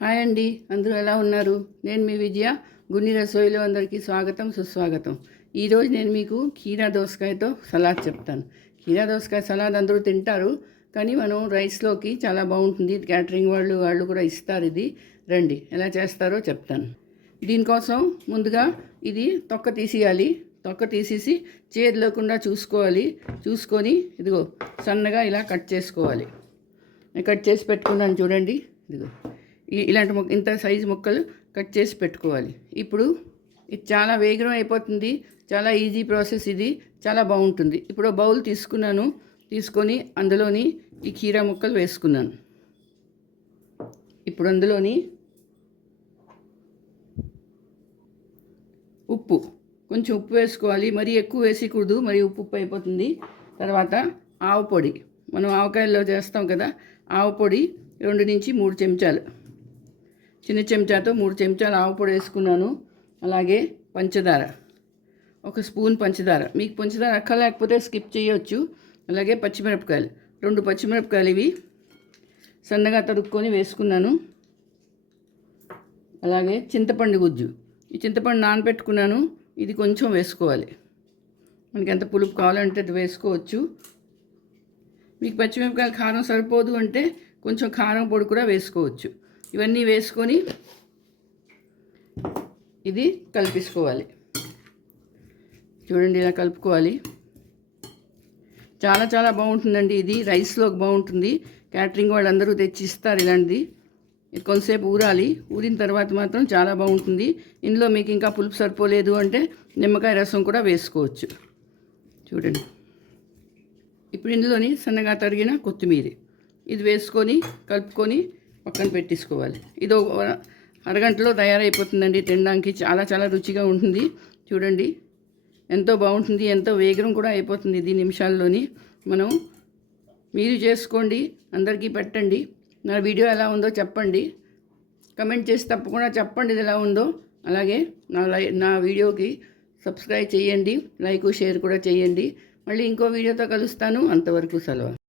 Hi అండి, అందరూ ఎలా ఉన్నారు? నేను మీ విజయ. గున్ని రసోయిలో అందరికీ స్వాగతం, సుస్వాగతం. ఈరోజు నేను మీకు కీరా దోసకాయతో సలాద్ చెప్తాను. కీరా దోసకాయ సలాద్ అందరూ తింటారు, కానీ మనం రైస్లోకి చాలా బాగుంటుంది. క్యాటరింగ్ వాళ్ళు కూడా ఇస్తారు. ఇది రండి ఎలా చేస్తారో చెప్తాను. దీనికోసం ముందుగా ఇది తొక్క తీసేయాలి. తొక్క తీసేసి చేదు లేకుండా చూసుకొని ఇదిగో సన్నగా ఇలా కట్ చేసుకోవాలి. కట్ చేసి పెట్టుకున్నాను చూడండి. ఇదిగో ఇలాంటి ఇంత సైజు ముక్కలు కట్ చేసి పెట్టుకోవాలి. ఇప్పుడు ఇది చాలా వేగం అయిపోతుంది. చాలా ఈజీ ప్రాసెస్, ఇది చాలా బాగుంటుంది. ఇప్పుడు బౌల్ తీసుకొని అందులోని ఈ కీరా ముక్కలు వేసుకున్నాను. ఇప్పుడు అందులోని కొంచెం ఉప్పు వేసుకోవాలి. మరీ ఎక్కువ వేసేకూడదు, మరి ఉప్పు అయిపోతుంది. తర్వాత ఆవు పొడి, మనం ఆవకాయల్లో చేస్తాం కదా, ఆవు పొడి 2 నుంచి 3 చెంచాలు, చిన్న చెంచాతో 3 చెంచాలు ఆవు పొడి వేసుకున్నాను. అలాగే పంచదార, 1 స్పూన్ పంచదార. మీకు పంచదార అక్కర్లేకపోతే స్కిప్ చేయొచ్చు. అలాగే పచ్చిమిరపకాయలు, 2 పచ్చిమిరపకాయలు ఇవి సన్నగా తరుక్కొని వేసుకున్నాను. అలాగే చింతపండు గుజ్జు, ఈ చింతపండు నానబెట్టుకున్నాను. ఇది కొంచెం వేసుకోవాలి. మనకి ఎంత పులుపు కావాలంటే అది వేసుకోవచ్చు. మీకు పచ్చిమిరపకాయలు కారం సరిపోదు అంటే కొంచెం కారం పొడి కూడా వేసుకోవచ్చు. ఇవన్నీ వేసుకొని ఇది కలిపేసుకోవాలి. చూడండి, ఇలా కలుపుకోవాలి. చాలా చాలా బాగుంటుందండి. ఇది రైస్లోకి బాగుంటుంది. క్యాటరింగ్ వాళ్ళందరూ తెచ్చి ఇస్తారు ఇలాంటిది. ఇది కొంతసేపు ఊరిన తర్వాత మాత్రం చాలా బాగుంటుంది. ఇందులో మీకు ఇంకా పులుపు సరిపోలేదు అంటే నిమ్మకాయ రసం కూడా వేసుకోవచ్చు. చూడండి, ఇప్పుడు ఇందులోని సన్నగా తరిగిన కొత్తిమీర ఇది వేసుకొని కలుపుకొని పక్కన పెట్టేసుకోవాలి. ఇది అరగంటలో తయారైపోతుందండి. తినడానికి చాలా చాలా రుచిగా ఉంటుంది. చూడండి, ఎంతో బాగుంటుంది. ఎంతో వేగం కూడా అయిపోతుంది ఇది నిమిషాల్లోని. మీరు చేసుకోండి, అందరికీ పెట్టండి. నా వీడియో ఎలా ఉందో చెప్పండి, కమెంట్ చేసి తప్పకుండా చెప్పండి ఇది ఎలా ఉందో. అలాగే నా వీడియోకి సబ్స్క్రైబ్ చేయండి, లైక్ షేర్ కూడా చేయండి. మళ్ళీ ఇంకో వీడియోతో కలుస్తాను. అంతవరకు సెలవు.